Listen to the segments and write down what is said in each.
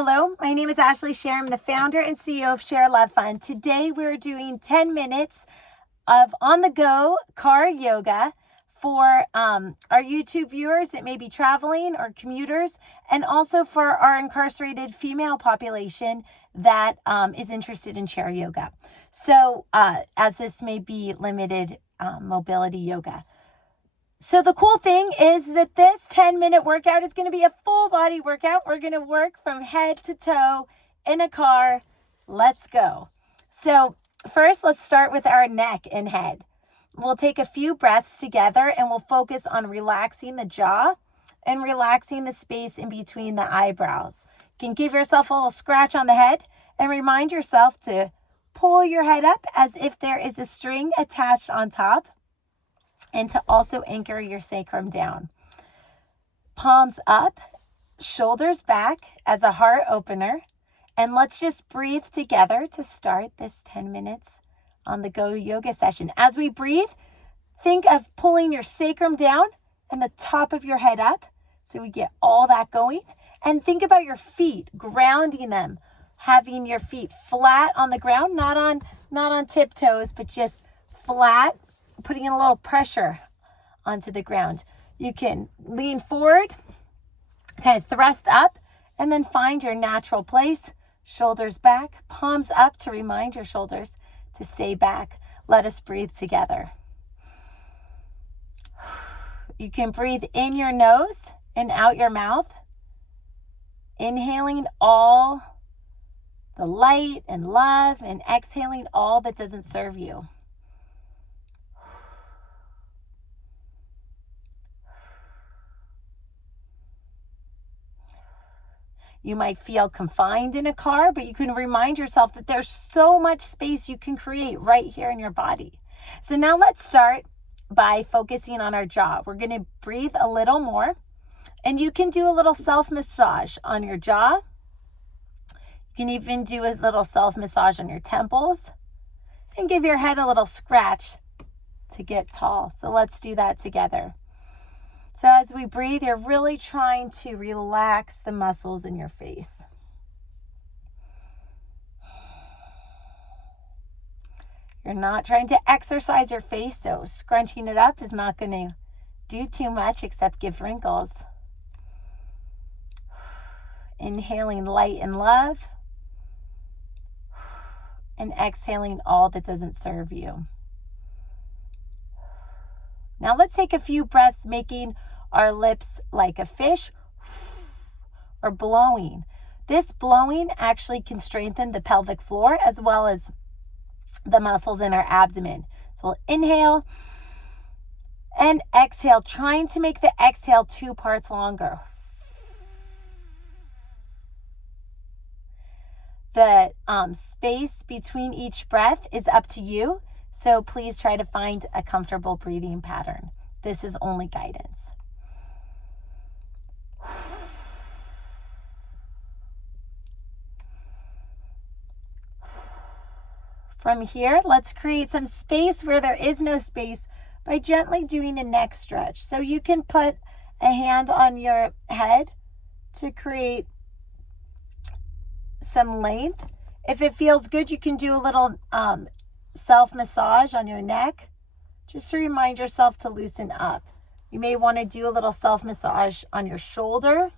Hello, my name is Ashley Scher. I'm the founder and CEO of ShareLove.Fund. Today we're doing 10 minutes of on-the-go car yoga for our YouTube viewers that may be traveling or commuters, and also for our incarcerated female population that is interested in chair yoga. So as this may be limited mobility yoga. So the cool thing is that this 10-minute workout is going to be a full body workout. We're going to work from head to toe in a car. Let's go. So first, let's start with our neck and head. We'll take a few breaths together and we'll focus on relaxing the jaw and relaxing the space in between the eyebrows. You can give yourself a little scratch on the head and remind yourself to pull your head up as if there is a string attached on top, and to also anchor your sacrum down. Palms up, shoulders back as a heart opener. And let's just breathe together to start this 10 minutes on the go yoga session. As we breathe, think of pulling your sacrum down and the top of your head up so we get all that going. And think about your feet, grounding them, having your feet flat on the ground, not on tiptoes, but just flat, putting in a little pressure onto the ground. You can lean forward, kind of thrust up, and then find your natural place. Shoulders back, palms up to remind your shoulders to stay back. Let us breathe together. You can breathe in your nose and out your mouth, inhaling all the light and love and exhaling all that doesn't serve you. You might feel confined in a car, but you can remind yourself that there's so much space you can create right here in your body. So now let's start by focusing on our jaw. We're going to breathe a little more, and you can do a little self-massage on your jaw. You can even do a little self-massage on your temples and give your head a little scratch to get tall. So let's do that together. So as we breathe, you're really trying to relax the muscles in your face. You're not trying to exercise your face, so scrunching it up is not going to do too much except give wrinkles. Inhaling light and love, and exhaling all that doesn't serve you. Now let's take a few breaths, making our lips like a fish, or blowing. This blowing actually can strengthen the pelvic floor as well as the muscles in our abdomen. So we'll inhale and exhale, trying to make the exhale 2 parts longer. The space between each breath is up to you. So please try to find a comfortable breathing pattern. This is only guidance. From here, let's create some space where there is no space by gently doing a neck stretch. So you can put a hand on your head to create some length. If it feels good, you can do a little self-massage on your neck, just to remind yourself to loosen up. You may want to do a little self-massage on your shoulder.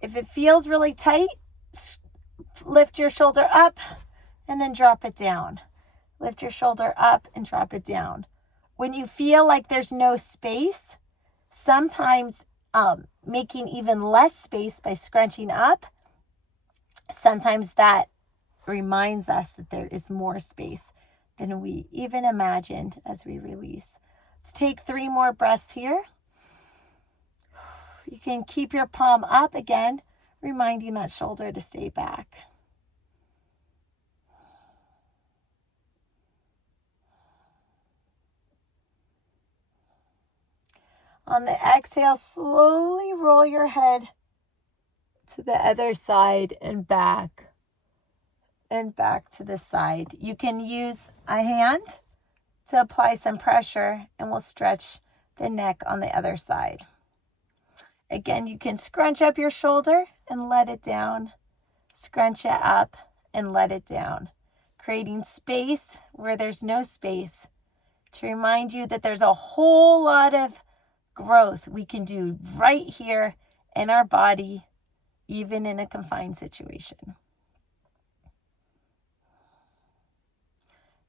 If it feels really tight, lift your shoulder up and then drop it down. Lift your shoulder up and drop it down. When you feel like there's no space, sometimes making even less space by scrunching up, sometimes that reminds us that there is more space than we even imagined as we release. Let's take 3 more breaths here. You can keep your palm up again, reminding that shoulder to stay back. On the exhale, slowly roll your head to the other side and back to the side. You can use a hand to apply some pressure, and we'll stretch the neck on the other side. Again, you can scrunch up your shoulder and let it down. Scrunch it up and let it down. Creating space where there's no space to remind you that there's a whole lot of growth we can do right here in our body, even in a confined situation.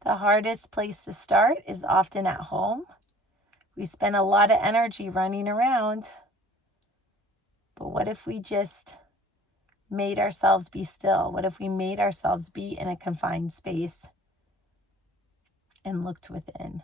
The hardest place to start is often at home. We spend a lot of energy running around. But what if we just made ourselves be still? What if we made ourselves be in a confined space and looked within?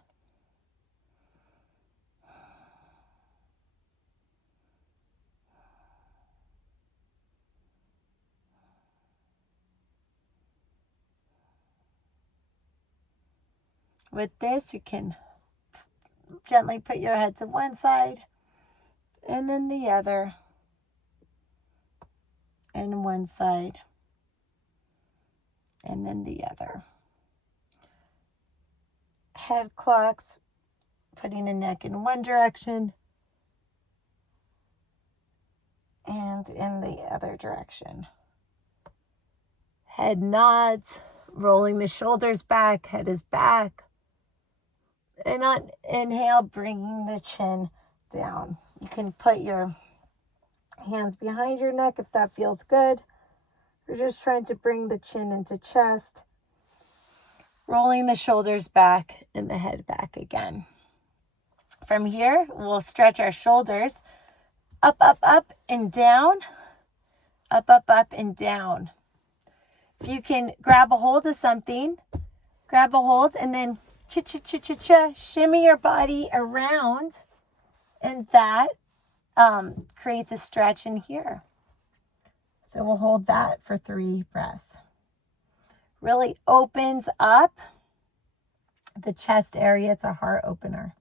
With this, you can gently put your head to one side and then the other, and one side and then the other. Head clocks, putting the neck in one direction and in the other direction. Head nods, rolling the shoulders back, head is back. And on inhale, bringing the chin down. You can put your hands behind your neck if that feels good. You're just trying to bring the chin into chest. Rolling the shoulders back and the head back again. From here, we'll stretch our shoulders up, up, up, and down. Up, up, up, and down. If you can grab a hold of something, grab a hold and then cha-cha-cha-cha-cha, shimmy your body around, and that creates a stretch in here. So we'll hold that for 3 breaths. Really opens up the chest area. It's a heart opener.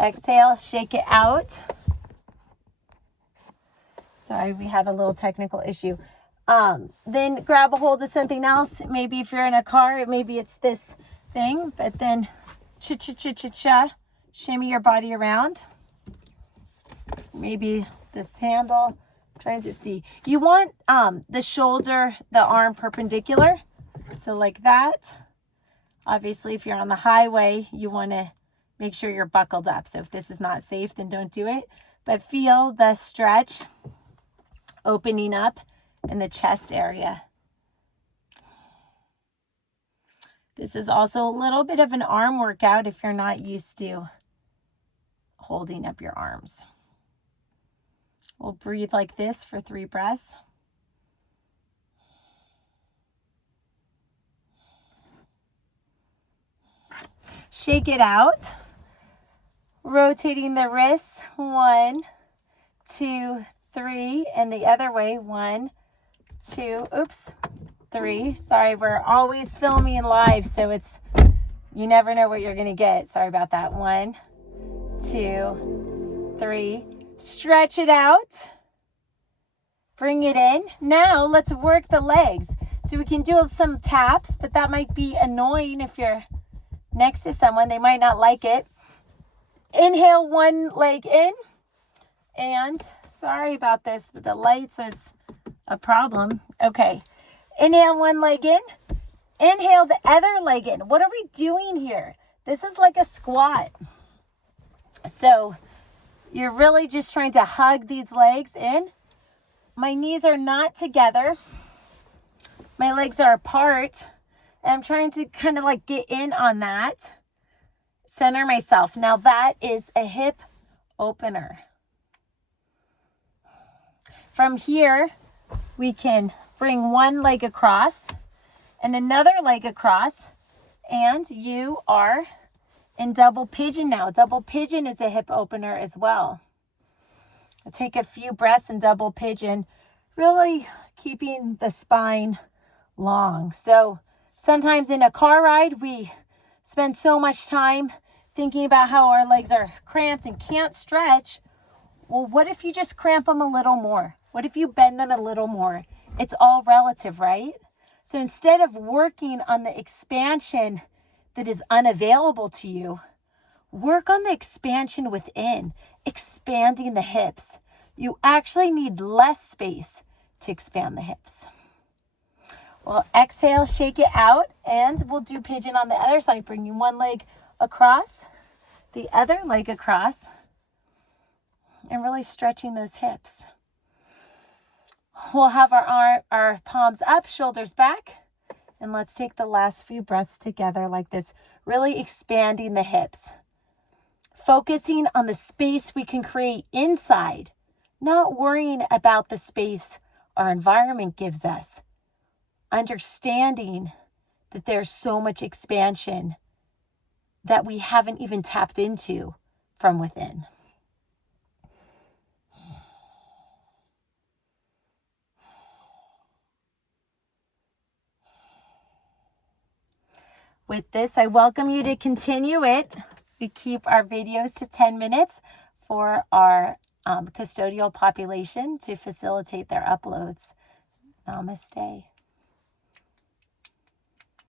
Exhale, shake it out. Sorry, we had a little technical issue. Then grab a hold of something else. Maybe if you're in a car, maybe it's this thing, but then cha-cha-cha-cha-cha, shimmy your body around. Maybe this handle, trying to see. You want the shoulder, the arm perpendicular. So like that. Obviously, if you're on the highway, you want to make sure you're buckled up. So if this is not safe, then don't do it. But feel the stretch opening up in the chest area. This is also a little bit of an arm workout if you're not used to holding up your arms. We'll breathe like this for 3 breaths. Shake it out. Rotating the wrists. 1, 2, 3. And the other way. 1, 2, 3. Sorry, we're always filming live, so you never know what you're going to get. Sorry about that. 1, 2, 3. Stretch it out. Bring it in. Now let's work the legs. So we can do some taps, but that might be annoying if you're next to someone. They might not like it. Inhale, one leg in. And sorry about this, but the lights is a problem. Okay. Inhale, one leg in. Inhale the other leg in. What are we doing here? This is like a squat. So you're really just trying to hug these legs in. My knees are not together. My legs are apart. And I'm trying to kind of like get in on that. Center myself. Now that is a hip opener. From here, we can bring one leg across and another leg across. And you are in double pigeon now. Double pigeon is a hip opener as well. I'll take a few breaths in double pigeon, really keeping the spine long. So sometimes in a car ride, we spend so much time thinking about how our legs are cramped and can't stretch. Well, what if you just cramp them a little more? What if you bend them a little more? It's all relative, right? So instead of working on the expansion that is unavailable to you, work on the expansion within, expanding the hips. You actually need less space to expand the hips. Well, exhale, shake it out, and we'll do pigeon on the other side, bringing one leg across, the other leg across, and really stretching those hips. We'll have our palms up, shoulders back, and let's take the last few breaths together like this, really expanding the hips. Focusing on the space we can create inside, not worrying about the space our environment gives us. Understanding that there's so much expansion that we haven't even tapped into from within. With this, I welcome you to continue it. We keep our videos to 10 minutes for our custodial population to facilitate their uploads. Namaste.